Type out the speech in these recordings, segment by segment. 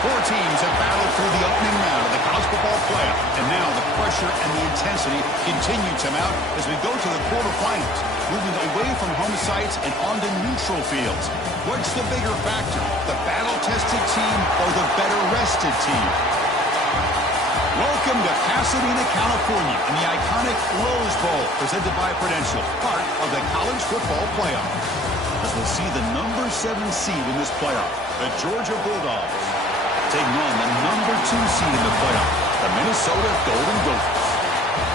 Four teams have battled through the opening round of the college football playoff, and now the pressure and the intensity continue to mount as we go to the quarterfinals, moving away from home sites and onto neutral fields. What's the bigger factor, the battle-tested team or the better-rested team? Welcome to Pasadena, California, in the iconic Rose Bowl, presented by Prudential, part of the college football playoff. As we'll see the number 7 seed in this playoff, the Georgia Bulldogs, taking on the number 2 seed in the playoff, the Minnesota Golden Gophers.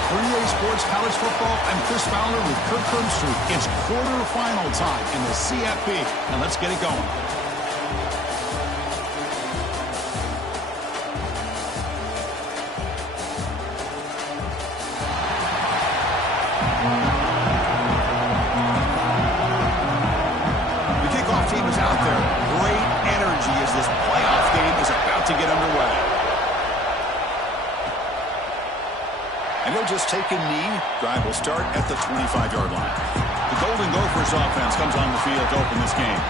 For EA Sports College Football, I'm Chris Fowler with Kirk Herbstreit. It's quarterfinal time in the CFP, and let's get it going. The kickoff team is out there. Great energy as this playoff game is about to get underway. And they'll just take a knee. Drive will start at the 25-yard line. The Golden Gophers offense comes on the field to open this game.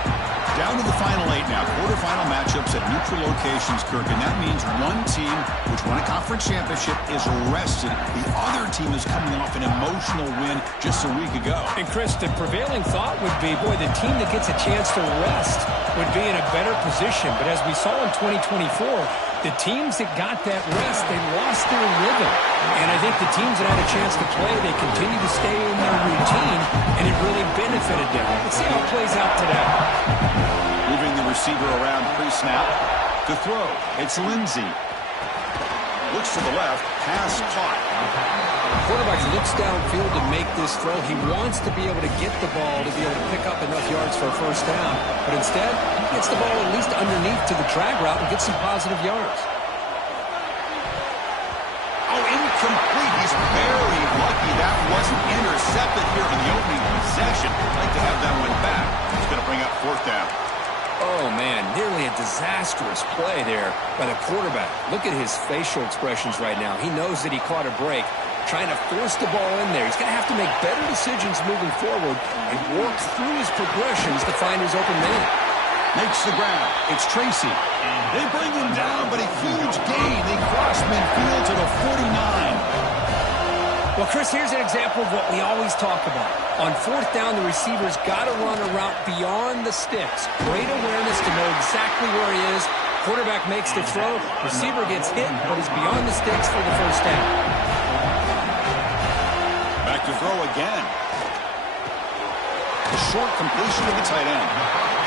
Down to the final 8 now. Quarterfinal matchups at neutral locations, Kirk. And that means one team, which won a conference championship, is rested. The other team is coming off an emotional win just a week ago. And, Chris, the prevailing thought would be, boy, the team that gets a chance to rest would be in a better position. But as we saw in 2024, the teams that got that rest, they lost their rhythm. And I think the teams that had a chance to play, they continue to stay in their routine, and it really benefited them. Let's see how it plays out today. Moving the receiver around pre-snap. To throw, it's Lindsey. Looks to the left, pass caught. The quarterback looks downfield to make this throw. He wants to be able to get the ball to be able to pick up enough yards for a first down. But instead, he gets the ball at least underneath to the drag route and gets some positive yards. Oh, incomplete. He's very lucky that wasn't intercepted here in the opening possession. I'd like to have that one back. He's going to bring up fourth down. Oh, man, nearly a disastrous play there by the quarterback. Look at his facial expressions right now. He knows that he caught a break, trying to force the ball in there. He's going to have to make better decisions moving forward and work through his progressions to find his open man. Makes the grab. It's Tracy. They bring him down, but a huge gain. They cross midfield to the 49. Well, Chris, here's an example of what we always talk about. On fourth down, the receiver's got to run a route beyond the sticks. Great awareness to know exactly where he is. Quarterback makes the throw. Receiver gets hit, but is beyond the sticks for the first down. Back to throw again. A short completion to the tight end.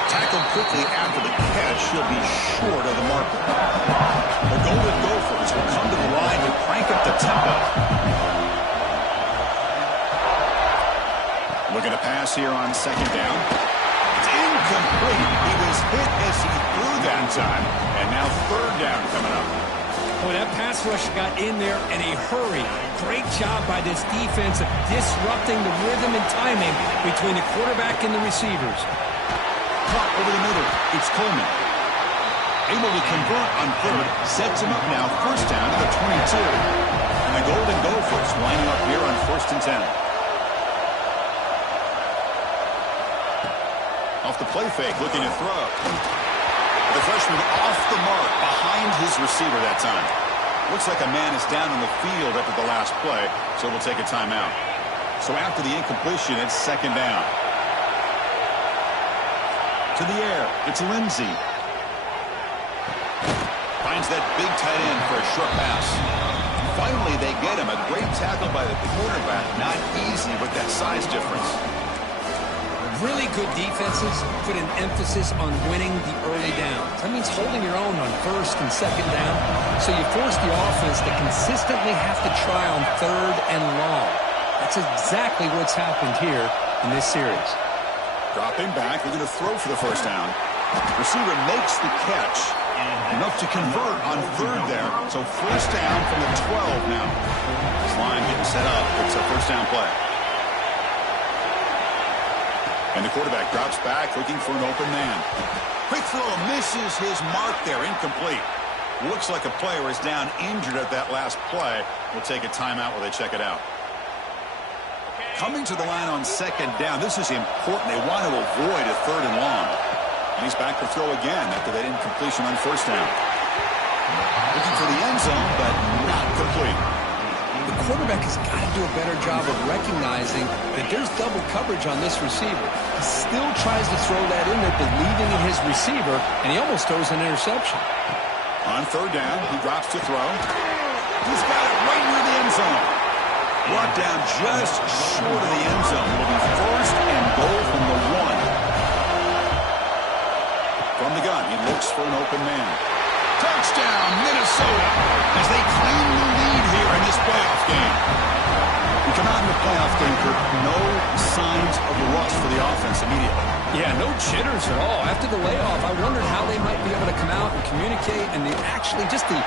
Tackled quickly after the catch. He'll be short of the marker. The Golden Gophers will come to the line to crank up the tempo. Looking to pass here on second down. It's incomplete. He was hit as he threw that time. And now third down coming up. Boy, that pass rush got in there in a hurry. Great job by this defense of disrupting the rhythm and timing between the quarterback and the receivers. Caught over the middle. It's Coleman. Able to convert on third. Sets him up now. First down to the 22. And the Golden Gophers lining up here on 1st and 10. Off the play fake, looking to throw. The freshman off the mark behind his receiver that time. Looks like a man is down on the field after the last play, so we'll take a timeout. So after the incompletion, it's second down. To the air, it's Lindsey. Finds that big tight end for a short pass. Finally, they get him. A great tackle by the quarterback. Not easy with that size difference. Really good defenses put an emphasis on winning the early downs. That means holding your own on first and second down. So you force the offense to consistently have to try on third and long. That's exactly what's happened here in this series. Dropping back, they're going to throw for the first down. Receiver makes the catch. Enough to convert on third there. So first down from the 12 now. This line getting set up. It's a first down play. And the quarterback drops back looking for an open man. Quick throw misses his mark there. Incomplete. Looks like a player is down injured at that last play. We'll take a timeout while they check it out. Coming to the line on second down. This is important. They want to avoid a third and long. And he's back to throw again after that incompletion on first down. Looking for the end zone, but not complete. The quarterback has got to do a better job of recognizing that there's double coverage on this receiver. He still tries to throw that in there, believing in his receiver, and he almost throws an interception. On third down, he drops to throw. He's got it right near the end zone. Brought down just short of the end zone. It'll be first and goal from the 1. From the gun, he looks for an open man. Touchdown, Minnesota, as they claim the lead here in this playoff game. We come out in the playoff game, Kirk, no signs of rust for the offense immediately. Yeah, no jitters at all. After the layoff, I wondered how they might be able to come out and communicate, and actually just the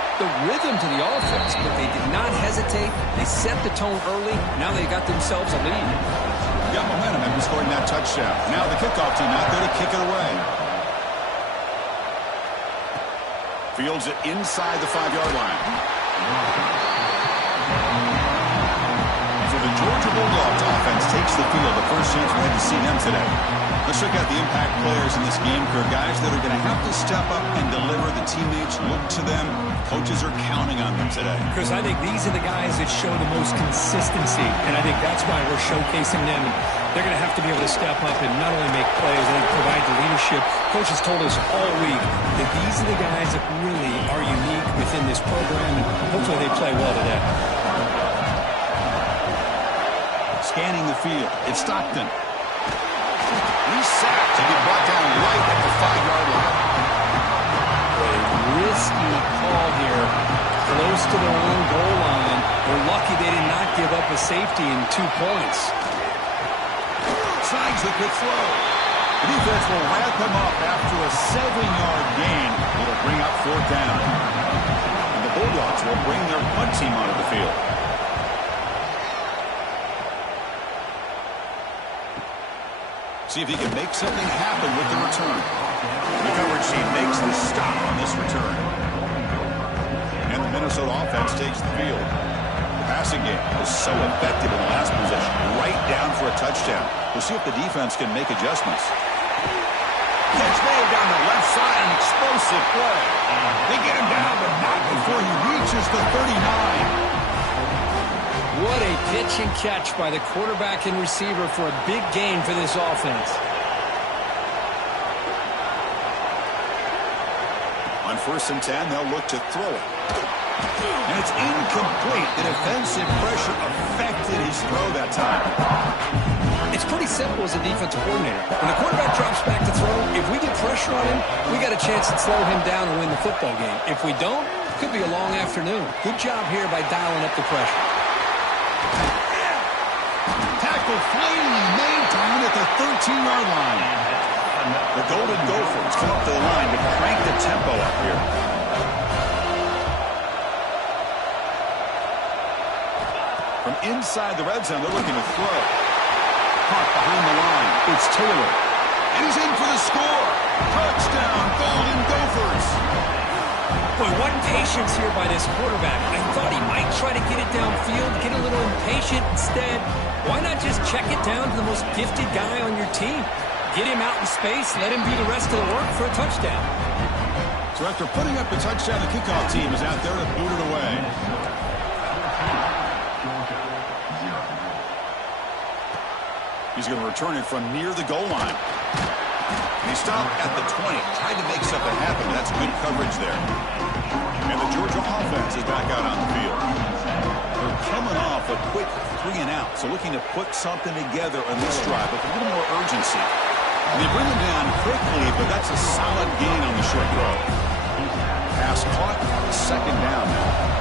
rhythm to the offense. But they did not hesitate. They set the tone early. Now they got themselves a lead. Got momentum after scoring that touchdown. Now the kickoff team out there to kick it away. Fields it inside the 5-yard line. So the Georgia Bulldogs offense takes the field. The first chance we had to see them today. Let's check out the impact players in this game, Kirk. Guys that are going to have to step up and deliver. The teammates look to them. Coaches are counting on them today. Chris, I think these are the guys that show the most consistency, and I think that's why we're showcasing them. They're going to have to be able to step up and not only make plays, I think provide the leadership. Coaches told us all week that these are the guys that really are unique within this program, and hopefully they play well today. Scanning the field, it's Stockton. He's sacked to get brought down right at the 5-yard line. A risky call here, close to their own goal line. They're lucky they did not give up a safety in 2 points. Signs the quick throw. The defense will wrap him up after a 7-yard gain. It'll bring up 4th down. And the Bulldogs will bring their punt team onto the field. See if he can make something happen with the return. The coverage team makes the stop on this return. And the Minnesota offense takes the field. The passing game was so effective in the last possession. Right down for a touchdown. We'll see if the defense can make adjustments. Catch made down the left side, an explosive play. They get him down, but not before he reaches the 39. What a pitch and catch by the quarterback and receiver for a big gain for this offense. On 1st and 10, they'll look to throw it. And it's incomplete. The defensive pressure affected his throw that time. It's pretty simple as a defensive coordinator. When the quarterback drops back to throw, if we get pressure on him, we got a chance to slow him down and win the football game. If we don't, it could be a long afternoon. Good job here by dialing up the pressure. Tackle finally made down at the 13-yard line. The Golden Gophers come up to the line to crank the tempo up here. From inside the red zone, they're looking to throw. Caught behind the line. It's Taylor. And he's in for the score. Touchdown, Golden Gophers. Boy, what patience here by this quarterback. I thought he might try to get it downfield, get a little impatient. Instead, why not just check it down to the most gifted guy on your team? Get him out in space, let him do the rest of the work for a touchdown. So after putting up the touchdown, the kickoff team is out there to boot it away. He's going to return it from near the goal line. And he stopped at the 20, tried to make something happen. That's good coverage there. And the Georgia offense is back out on the field. They're coming off a quick 3-and-out, so looking to put something together on this drive with a little more urgency. And they bring him down quickly, but that's a solid gain on the short throw. Pass caught, 2nd down now.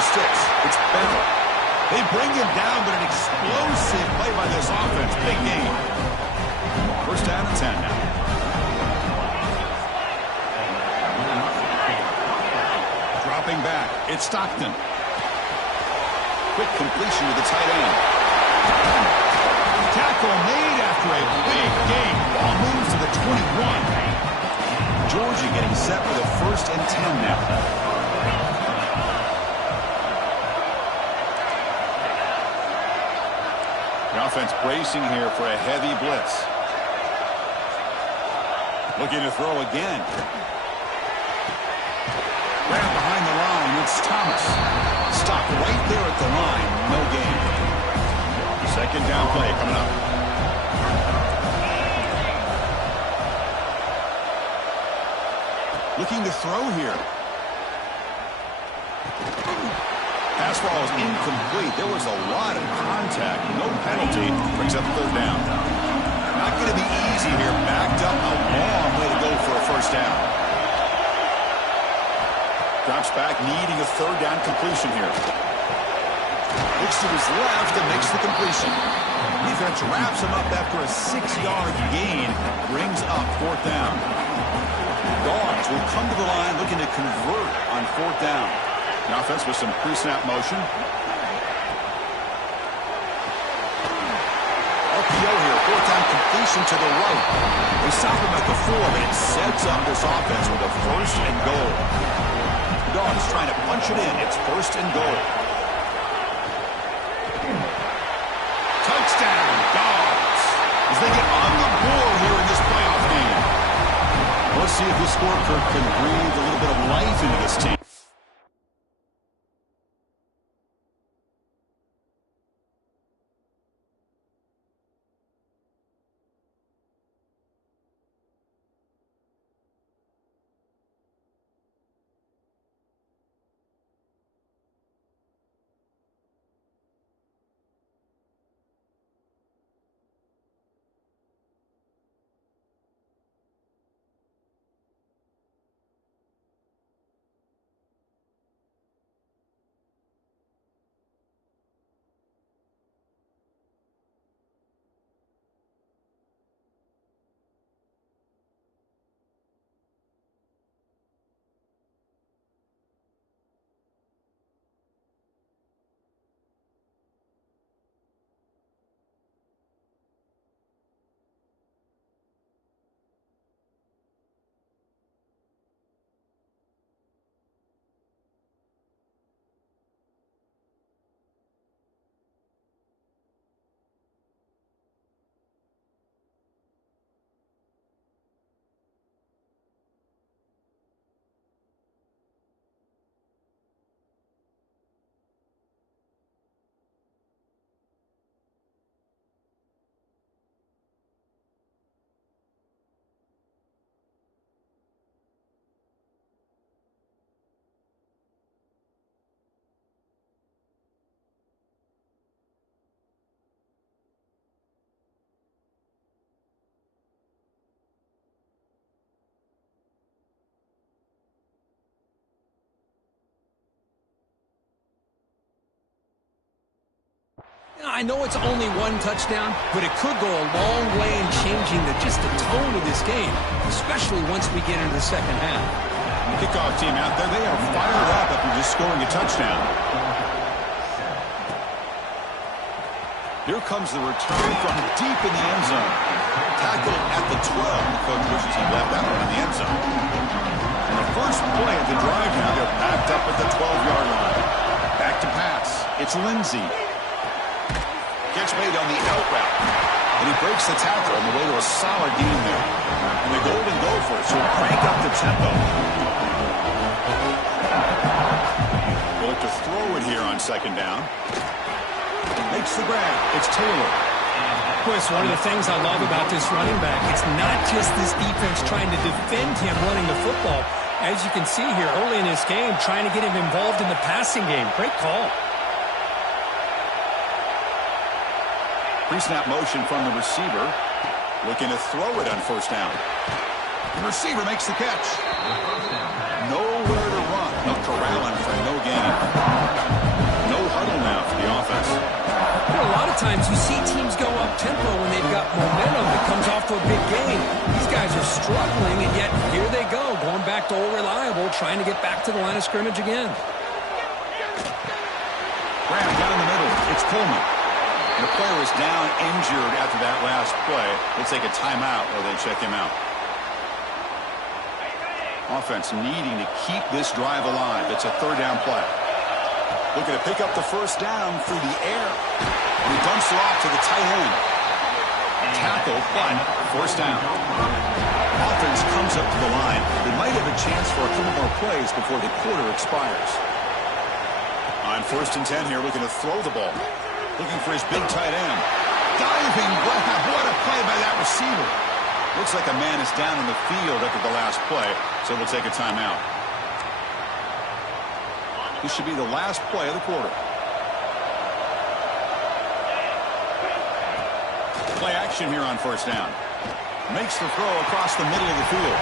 Sticks. It's Bennett. They bring him down, but an explosive play by this offense. Big game. 1st down and 10 now. Dropping back. It's Stockton. Quick completion to the tight end. Tackle made after a big gain. Ball moves to the 21. Georgia getting set for the 1st and 10 now. offense bracing here for a heavy blitz. Looking to throw again. Right behind the line, it's Thomas. Stopped right there at the line. No gain. Second down play coming up. Looking to throw here. Pass ball is incomplete. There was a lot of contact. No penalty. Brings up third down. Not going to be easy here. Backed up a long way to go for a first down. Drops back, needing a third down completion here. Looks to his left and makes the completion. Defense wraps him up after a 6-yard gain. Brings up fourth down. Dogs will come to the line looking to convert on fourth down. The offense with some pre-snap motion. RPO here, fourth down completion to the right. They stop him at the 4, but it sets up this offense with a first and goal. The Dogs trying to punch it in. It's first and goal. Touchdown, Dogs, as they get on the board here in this playoff game. Let's see if this scorecard can breathe a little bit of life into this team. I know it's only one touchdown, but it could go a long way in changing just the tone of this game, especially once we get into the second half. The kickoff team out there, they are fired up after just scoring a touchdown. Here comes the return from deep in the end zone. Tackled at the 12. The coach wishes he left that one in the end zone. And the first play of the drive now, they're backed up at the 12-yard line. Back to pass. It's Lindsey. Catch made on the out route. And he breaks the tackle on the way to a solid gain there. And the Golden Gophers will crank up the tempo. They'll look to throw it here on second down. Makes the grab. It's Taylor. Boy, it's one of the things I love about this running back. It's not just this defense trying to defend him running the football. As you can see here early in this game, trying to get him involved in the passing game. Great call. Pre-snap motion from the receiver. Looking to throw it on first down. The receiver makes the catch. Nowhere to run. No corralling for no gain. No huddle now for the offense. You know, a lot of times you see teams go up-tempo when they've got momentum that comes off to a big game. These guys are struggling, and yet here they go, going back to old reliable, trying to get back to the line of scrimmage again. Grab down the middle. It's Coleman. The player is down injured after that last play. They'll take a timeout or they check him out. Offense needing to keep this drive alive. It's a third down play. Looking to pick up the first down through the air. And he dumps it off to the tight end. Tackle, but forced down. Offense comes up to the line. They might have a chance for a couple more plays before the quarter expires. On 1st and 10 here, looking to throw the ball. Looking for his big tight end. Diving grab. What a play by that receiver. Looks like a man is down in the field after the last play, so we'll take a timeout. This should be the last play of the quarter. Play action here on 1st down. Makes the throw across the middle of the field.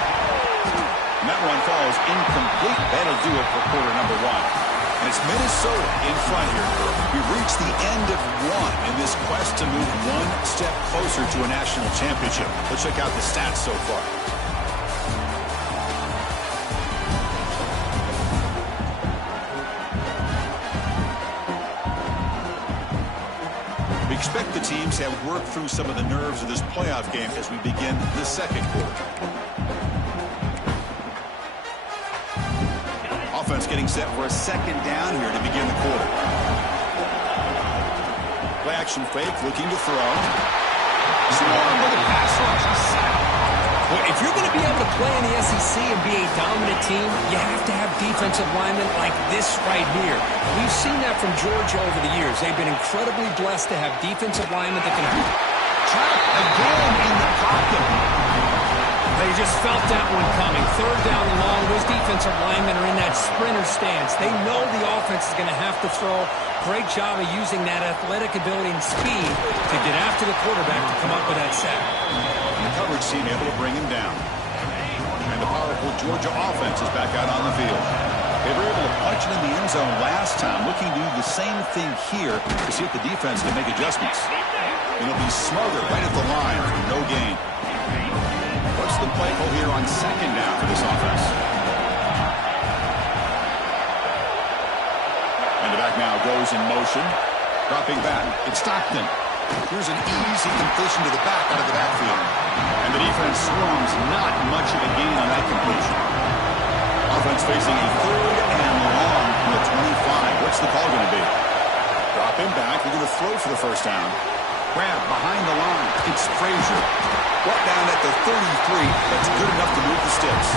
And that one falls incomplete. That'll do it for quarter number 1. And it's Minnesota in front here. We've reached the end of 1 in this quest to move 1 step closer to a national championship. Let's check out the stats so far. We expect the teams to have worked through some of the nerves of this playoff game as we begin the 2nd quarter. Offense getting set for a 2nd down here to begin the quarter. Play action fake, looking to throw. Swarm with a pass rush. Well, if you're going to be able to play in the SEC and be a dominant team, you have to have defensive linemen like this right here. We've seen that from Georgia over the years. They've been incredibly blessed to have defensive linemen that can trap again in the pocket. They just felt that one coming. 3rd down and long. Those defensive linemen are in that sprinter stance. They know the offense is going to have to throw. Great job of using that athletic ability and speed to get after the quarterback to come up with that sack. And the coverage team able to bring him down. And the powerful Georgia offense is back out on the field. They were able to punch it in the end zone last time, looking to do the same thing here to see if the defense can make adjustments. And it'll be smothered right at the line for no gain. What's the play call here on 2nd down for this offense? And the back now goes in motion. Dropping back. It's Stockton. Here's an easy completion to the back out of the backfield. And the defense swarms. Not much of a gain on that completion. Offense facing a 3rd and long from the 25. What's the call going to be? Dropping back. They're going to throw for the 1st down. Grab behind the line. It's Frazier. Brought down at the 33. That's good enough to move the sticks.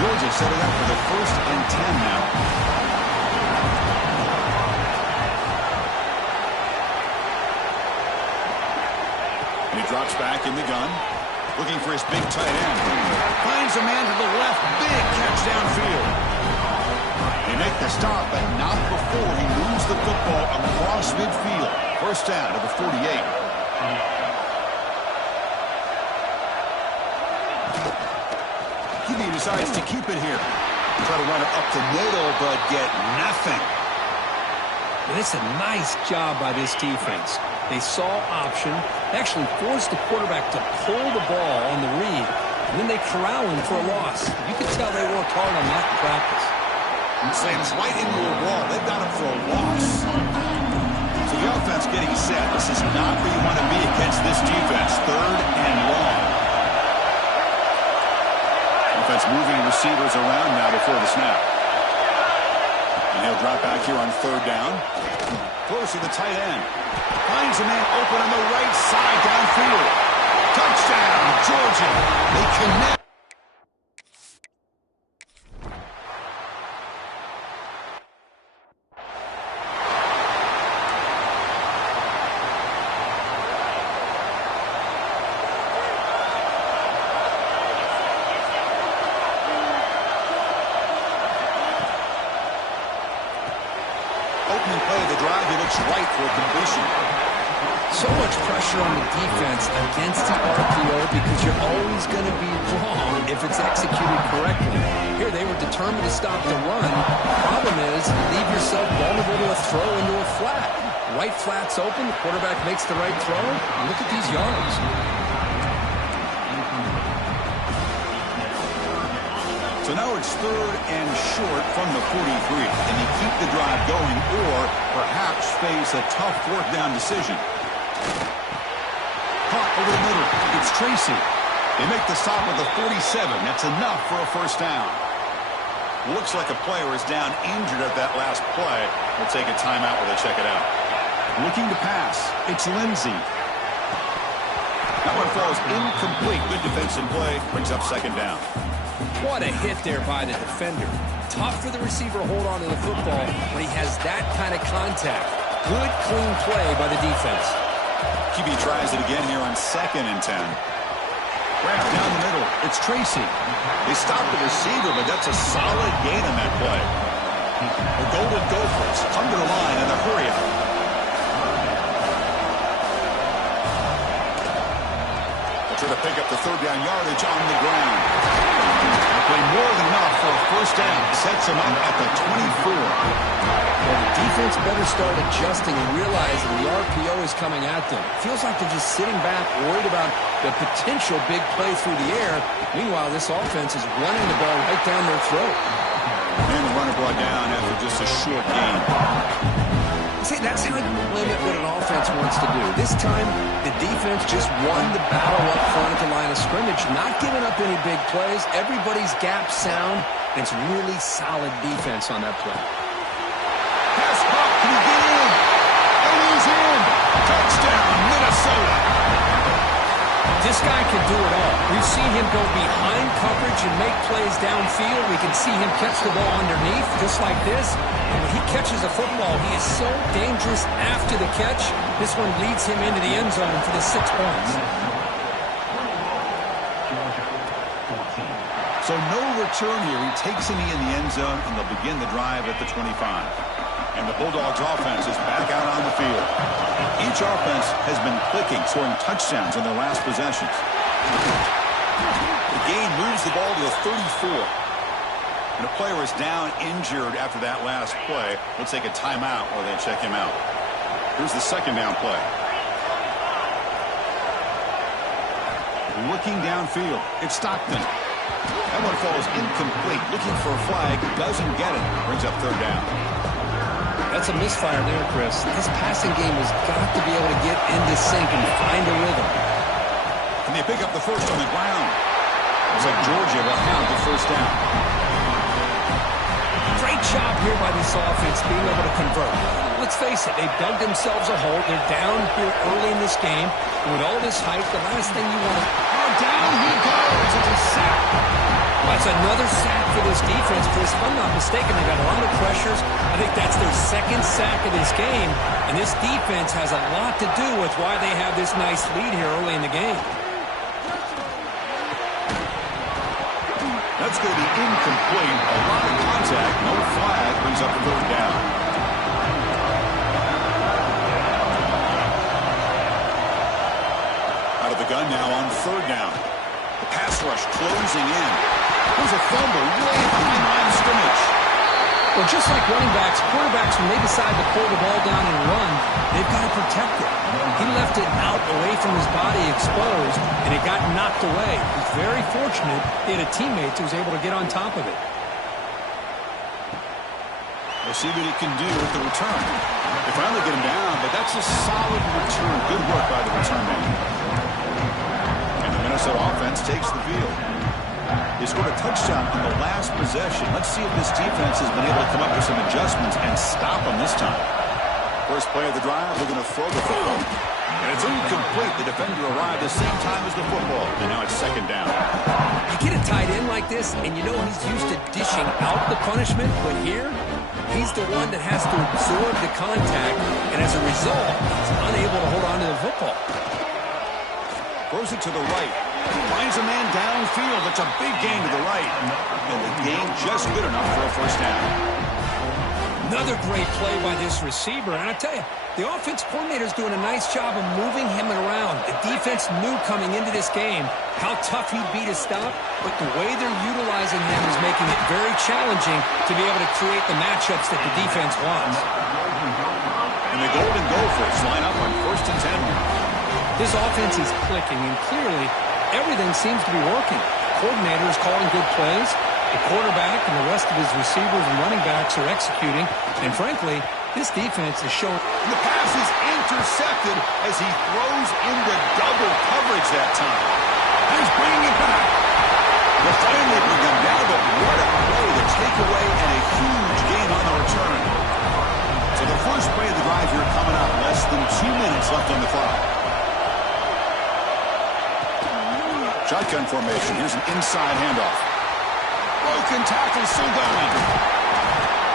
Georgia set it up for the 1st and 10 now. And he drops back in the gun. Looking for his big tight end. Finds a man to the left. Big catch downfield. They make the stop, but not before he moves the football across midfield. 1st down to the 48. He decides to keep it here. Try to run it up the middle, but get nothing. And it's a nice job by this defense. They saw option, actually forced the quarterback to pull the ball on the read, and then they corral him for a loss. You can tell they worked hard on that in practice. Slams right into a wall. They've got him for a loss. So the offense getting set. This is not where you want to be against this defense. 3rd and long. Offense moving receivers around now before the snap. And he'll drop back here on 3rd down. Throws to the tight end. Finds a man open on the right side downfield. Touchdown, Georgia. They connect. Opening play of the drive, he looks right for a completion. So much pressure on the defense against the RPO because you're always going to be wrong if it's executed correctly. Here they were determined to stop the run. Problem is, you leave yourself vulnerable to a throw into a flat. Right flat's open, the quarterback makes the right throw. And look at these yards. So now it's 3rd and short from the 43. And they keep the drive going or perhaps face a tough 4th down decision. Caught over the middle. It's Tracy. They make the stop at the 47. That's enough for a 1st down. Looks like a player is down injured at that last play. We'll take a timeout while they check it out. Looking to pass. It's Lindsey. That one falls incomplete. Good defensive play. Brings up second down. What a hit there by the defender. Tough for the receiver to hold on to the football when he has that kind of contact. Good, clean play by the defense. QB tries it again here on 2nd and 10. Wrapped down the middle. It's Tracy. They stopped the receiver, but that's a solid gain on that play. The Golden Gophers come to the line in the hurry-up. They'll try to pick up the 3rd down yardage on the ground. Play more than enough for a 1st down. Sets them up at the 24. Well, the defense better start adjusting and realizing the RPO is coming at them. Feels like they're just sitting back, worried about the potential big play through the air. Meanwhile, this offense is running the ball right down their throat. And the runner brought down after just a short gain. See, that's how you limit what an offense wants to do. This time, the defense just won the battle up front at the line of scrimmage, not giving up any big plays. Everybody's gap sound, and it's really solid defense on that play. Pass caught. Can he get in? And he's in. Touchdown, Minnesota. This guy can do it all. We've seen him go behind coverage and make plays downfield. We can see him catch the ball underneath, just like this. And when he catches a football, he is so dangerous after the catch. This one leads him into the end zone for the 6 points. So no return here. He takes a knee in the end zone, and they'll begin the drive at the 25. And the Bulldogs offense is back out on the field. Each offense has been clicking, scoring touchdowns in their last possessions. The game moves the ball to the 34. And a player is down injured after that last play. We'll take a timeout while they check him out. Here's the 2nd down play. Looking downfield. It's Stockton. That one falls incomplete. Looking for a flag. Doesn't get it. Brings up 3rd down. That's a misfire there, Chris. This passing game has got to be able to get into sync and find a rhythm. And they pick up the 1st on the ground. Looks like Georgia will have the 1st down. Great job here by this offense being able to convert. Let's face it, they've dug themselves a hole. They're down here early in this game. And with all this hype, the last thing you want to... Oh, down he goes. It's a sack. That's another sack for this defense, Chris. If I'm not mistaken, they got a lot of pressures. I think that's their 2nd sack of this game. And this defense has a lot to do with why they have this nice lead here early in the game. That's going to be incomplete. A lot of contact. No flag. Brings up the 3rd down. Out of the gun now on 3rd down. The pass rush closing in. There's a fumble way behind the line of scrimmage. Well, just like running backs, quarterbacks, when they decide to pull the ball down and run, they've got to protect it. He left it out away from his body exposed, and it got knocked away. He's very fortunate he had a teammate who was able to get on top of it. We'll see what he can do with the return. They finally get him down, but that's a solid return. Good work by the return man. And the Minnesota offense takes the field. They scored a touchdown on the last possession. Let's see if this defense has been able to come up with some adjustments and stop them this time. First play of the drive, they're going to throw the football. And it's incomplete. The defender arrived the same time as the football. And now it's 2nd down. You get a tight end like this, and you know he's used to dishing out the punishment, but here, he's the one that has to absorb the contact, and as a result, he's unable to hold on to the football. Throws it to the right. Finds a man downfield. That's a big gain to the right. And the gain just good enough for a 1st down. Another great play by this receiver. And I tell you, the offense coordinator's doing a nice job of moving him around. The defense knew coming into this game how tough he'd be to stop, but the way they're utilizing him is making it very challenging to be able to create the matchups that the defense wants. And the Golden Gophers line up on 1st and 10. This offense is clicking, and clearly everything seems to be working. The coordinator is calling good plays. The quarterback and the rest of his receivers and running backs are executing. And frankly, this defense is showing. The pass is intercepted as he throws into double coverage that time. And he's bringing it back. They'll finally bring him down, but what a play, the takeaway, and a huge gain on the return. So the first play of the drive here coming up, less minutes left on the clock. Shotgun formation. Here's an inside handoff. Broken tackle, still going.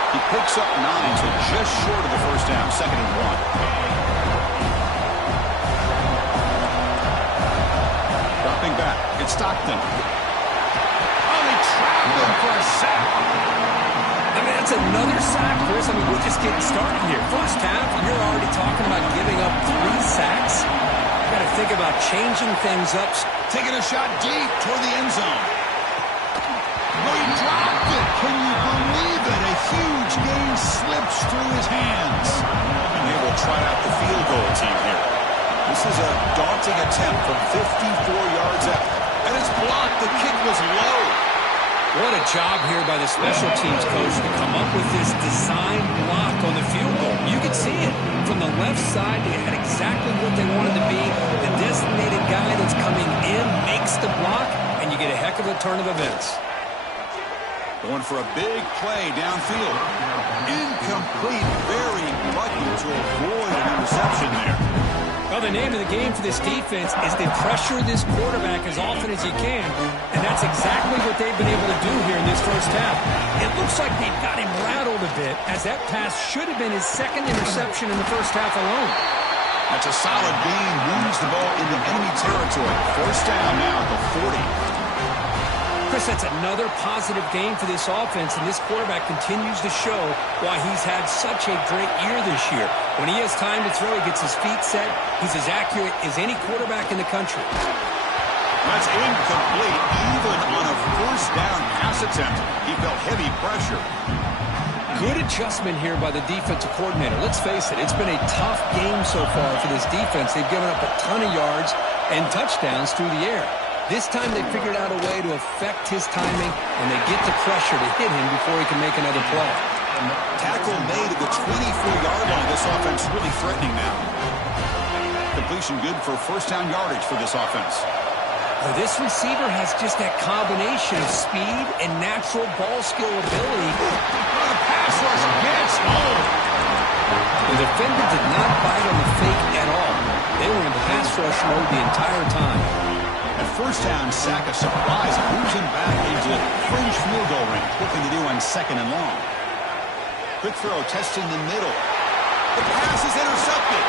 He picks up 9, so just short of the first down. 2nd and 1. Dropping back. It's Stockton. Oh, they trapped him for a sack. I mean, that's another sack, Chris. I mean, we're just getting started here. First half, you're already talking about giving up 3 sacks. You got to think about changing things up. Taking a shot deep toward the end zone. Oh, he dropped it. Can you believe it? A huge gain slips through his hands. And they will try out the field goal team here. This is a daunting attempt from 54 yards out. And it's blocked. The kick was low. What a job here by the special teams coach to come up with this design block on the field goal. You could see it. From the left side, they had exactly what they wanted to be. The designated guy that's coming in makes the block, and you get a heck of a turn of events. Going for a big play downfield. Incomplete. Very lucky to avoid an interception there. Well, the name of the game for this defense is to pressure this quarterback as often as you can, and that's exactly what they've been able to do here in this first half. It looks like they've got him rattled a bit, as that pass should have been his 2nd interception in the first half alone. That's a solid gain. Moves the ball into enemy territory. First down now at the 40. Chris, that's another positive game for this offense, and this quarterback continues to show why he's had such a great year this year. When he has time to throw, he gets his feet set. He's as accurate as any quarterback in the country. That's incomplete. Even on a first down pass attempt, he felt heavy pressure. Good adjustment here by the defensive coordinator. Let's face it, it's been a tough game so far for this defense. They've given up a ton of yards and touchdowns through the air. This time they figured out a way to affect his timing, and they get the pressure to hit him before he can make another play. Tackle made at the 24-yard line. This offense really threatening now. Completion good for first down yardage for this offense. Well, this receiver has just that combination of speed and natural ball skill ability. The pass rush gets home. The defender did not bite on the fake at all. They were in pass rush mode the entire time. At first down, sack a surprise. Moves him back into the fringe field goal range. Looking to do on 2nd and long. Quick throw, testing the middle. The pass is intercepted.